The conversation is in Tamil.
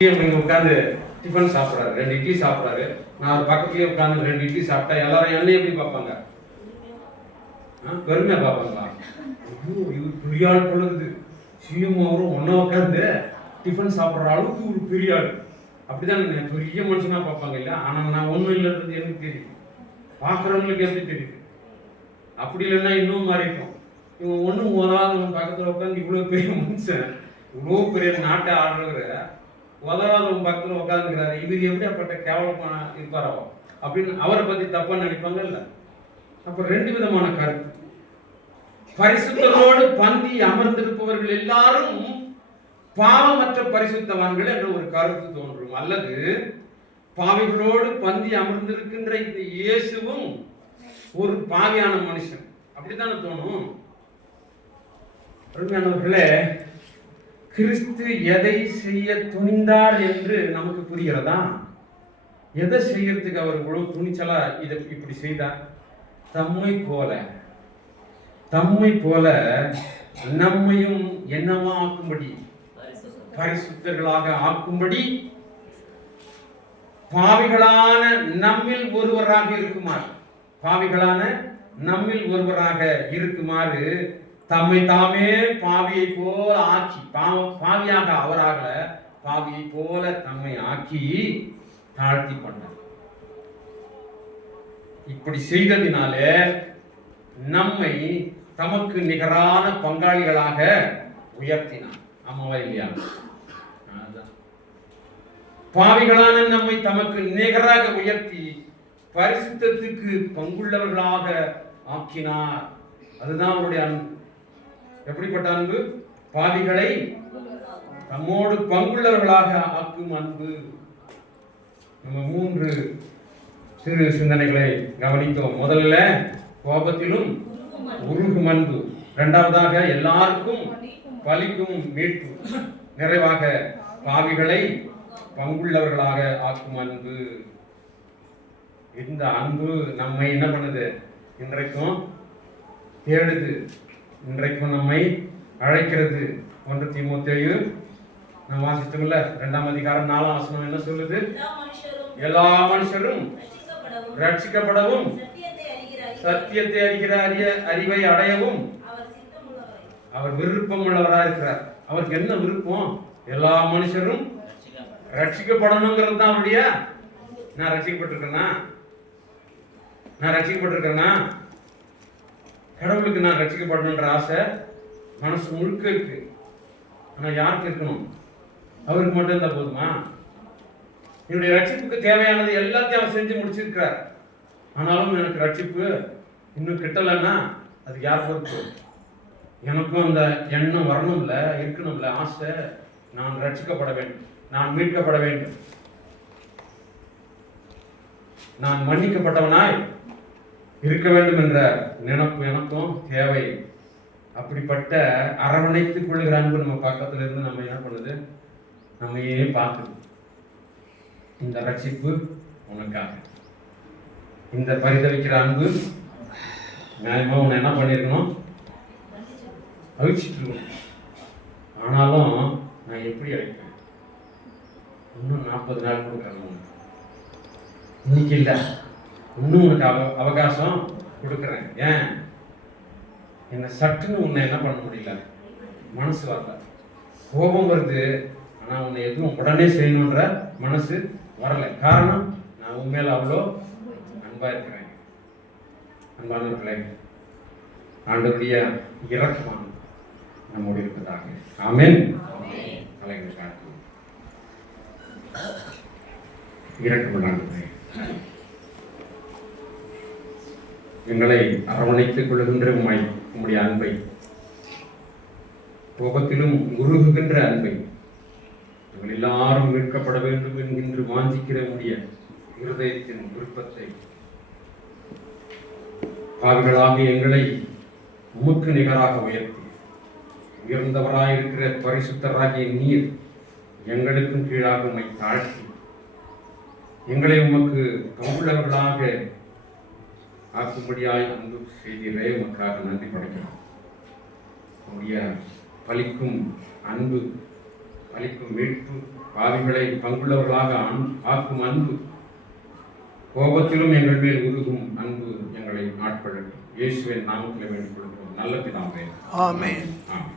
இங்க உட்காந்து டிஃபன் சாப்பிட்றாரு, 2 இட்லி சாப்பிட்றாரு. நான் ஒரு பக்கத்துலேயே உட்காந்து 2 இட்லி சாப்பிட்டா எல்லாரும் என்னை எப்படி பார்ப்பாங்க? பெருமையா பார்ப்பாங்களா? இவர் பெரிய ஆள் பொழுது சிஎம் அவரும் ஒன்னா உட்காந்து டிஃபன் சாப்பிட்ற அளவுக்கு ஒரு பெரிய ஆள், அப்படிதான் பெரிய மனுஷனா பார்ப்பாங்க இல்ல. ஆனா நான் ஒன்றும் இல்லைன்றது எனக்கு தெரியுது, பார்க்குறவங்களுக்கு எப்படி தெரியுது? அப்படி இல்லைன்னா இன்னும் மாறி இருக்கும். இவன் ஒன்றும் உதவாதவன் பக்கத்தில் உட்காந்து இவ்வளோ பெரிய மனுஷன், இவ்வளோ பெரிய நாட்டை ஆடுறவர உதவாதவன் பக்கத்தில் உட்காந்துக்கிறாரு, இவர் எப்படியாப்பட்ட கேவலமான இருப்பாரோ அப்படின்னு அவரை பத்தி தப்பா நினைப்பாங்க இல்ல. அப்ப 2 விதமான கருத்து. பரிசுத்தரோடு பந்தி அமர்ந்திருப்பவர்கள் எல்லாரும் பாவமற்ற பரிசுத்தவான்கள் என்ற ஒரு கருத்து தோன்றும். அல்லது பாவிகளோடு பந்தி அமர்ந்திருக்கின்ற இந்த இயேசுவும் ஒரு பாவியான மனுஷன், அப்படித்தானே தோணும். அருமையானவர்களே, கிறிஸ்து எதை செய்ய துணிந்தார் என்று நமக்கு புரிகிறதா? எதை செய்யறதுக்கு அவர் இவ்வளவு துணிச்சலா இதை இப்படி செய்தார்? தம்மை போல நம்மையும் என்னவா ஆக்கும்படி, பரிசுத்தர்களாக ஆக்கும்படி பாவிகளான நம்மில் ஒருவராக இருக்குமாறு தம்மை தாமே பாவியை போல ஆக்கி, பாவியாக அவராக பாவியை போல தம்மை ஆக்கி தாழ்த்தி கொண்டார். இப்படி செய்ததினாலே நம்மை தமக்கு நிகரான பங்காளிகளாக உயர்த்தினார். ஆமாவா இல்லையா? பாவிகளான நம்மை தமக்கு நிகராக உயர்த்தி பரிசுத்தத்துக்கு பங்குள்ளவர்களாக ஆக்கினார். அதுதான் அவருடைய அன்பு. எப்படிப்பட்ட அன்பு? பாவிகளை தம்மோடு பங்குள்ளவர்களாக ஆக்கும் அன்பு. நம்ம 3 சிறு சிந்தனைகளை கவனித்தோம். முதல்ல கோபத்திலும் உருகும் அன்பு, இரண்டாவதாக எல்லாருக்கும் பலிக்கும் மீட்பு, நிறைவாக பாவிகளை பங்குள்ளவர்களாக ஆக்கும் அன்பு. இந்த அன்பு நம்மை என்ன பண்ணுது? இன்றைக்கும் தேடுது, இன்றைக்கும் நம்மை அழைக்கிறது. 1 தீமோத்தேயு நான் வாசித்தோம்ல, 2ஆம் அதிகாரம் 4ஆம் வசனம் என்ன சொல்லுது? எல்லா மனுஷரும் ரட்சிக்கப்படவும் சத்தியத்தை அறிகிற அறிவை அடையவும் அவர் விருப்பம் உள்ளவராக இருக்கிறார். அவருக்கு என்ன விருப்பம்? எல்லா மனுஷரும் ரட்சிக்கப்படணுங்கிறது தான் அவருடைய. நான் ரட்சிக்கப்பட்டிருக்கேனா? கடவுளுக்கு நான் ரட்சிக்கப்படணுன்ற ஆசை மனசு முழுக்க இருக்கு. ஆனா யாருக்கு இருக்கணும்? அவருக்கு மட்டும் இருந்தா போதுமா? என்னுடைய ரட்சிப்புக்கு தேவையானது எல்லாத்தையும் அவர் செஞ்சு முடிச்சிருக்கிறார். ஆனாலும் எனக்கு ரட்சிப்பு இன்னும் கிட்டலன்னா அது யார் பொறுப்பு? எனக்கும் அந்த எண்ணம் வரணும்ல, இருக்கணும்ல, ஆசை. நான் ரட்சிக்கப்பட வேண்டும், நான் மீட்கப்பட வேண்டும், நான் மன்னிக்கப்பட்டவனாய் இருக்க வேண்டும் என்ற நினைப்பு எனக்கும் தேவை. அப்படிப்பட்ட அரவணைத்துக் கொள்கிற அன்பு நம்ம பக்கத்துல இருந்து நம்ம என்ன பண்ணுது? நம்மையே பார்க்குது. இந்த ரட்சிப்பு உனக்காக, இந்த பரிதவிக்கிற அன்பு நியாயமா உன்னை என்ன பண்ணிருக்கணும்? அழிச்சிட்டு இருக்கணும். ஆனாலும் நான் எப்படி அழைப்பேன்? இன்னும் 40 நாள் கொடுக்கணும், இன்னைக்கு இல்ல, இன்னும் உனக்கு அவகாசம் கொடுக்குறேன். ஏன்? என்ன சட்டுன்னு உன்னை என்ன பண்ண முடியல, மனசு வரல. கோபம் வருது, ஆனா உன்னை எதுவும் உடனே செய்யணுன்ற மனசு வரல. காரணம், நான் உண்மையில அவ்வளோ அன்பா இருக்கிறேன். அன்பானவர்களே, ஆண்டவருடைய இரக்கம் நம்மோடு இருப்பதாக. ஆமென். இரக்கமானவரே, எங்களை அரவணைத்துக் கொள்கின்ற உம்முடைய அன்பை, கோபத்திலும் உருகுகின்ற அன்பை, நாங்கள் எல்லாரும் மீட்கப்பட வேண்டும் என்கின்ற வாஞ்சிக்கிற உடைய இருதயத்தின் விருப்பத்தை, பாவிகளாக எங்களை உமக்கு நிகராக உயர்த்தி உயர்ந்தவராயிருக்கிற பரிசுத்தராகிய நீர் எங்களுக்கும் கீழாக உம்மை தாழ்த்தி எங்களை உமக்கு பங்குள்ளவர்களாக ஆக்கும்படியாய் அன்பு செய்கிறே. உமக்காக நன்றி படைக்கிறோம். உடைய பலிக்கும் அன்பு, பலிக்கும் மீட்பு, பாவிகளை பங்குள்ளவர்களாக ஆக்கும் அன்பு, கோபத்திலும் எங்கள் மேல் உருகும் அன்பு எங்களை ஆட்கொள்ளட்டும். இயேசுவின் நாமத்தில் வேண்டிக் கொள்கிறோம் நல்ல பிதாவே. ஆமென். ஆமென்.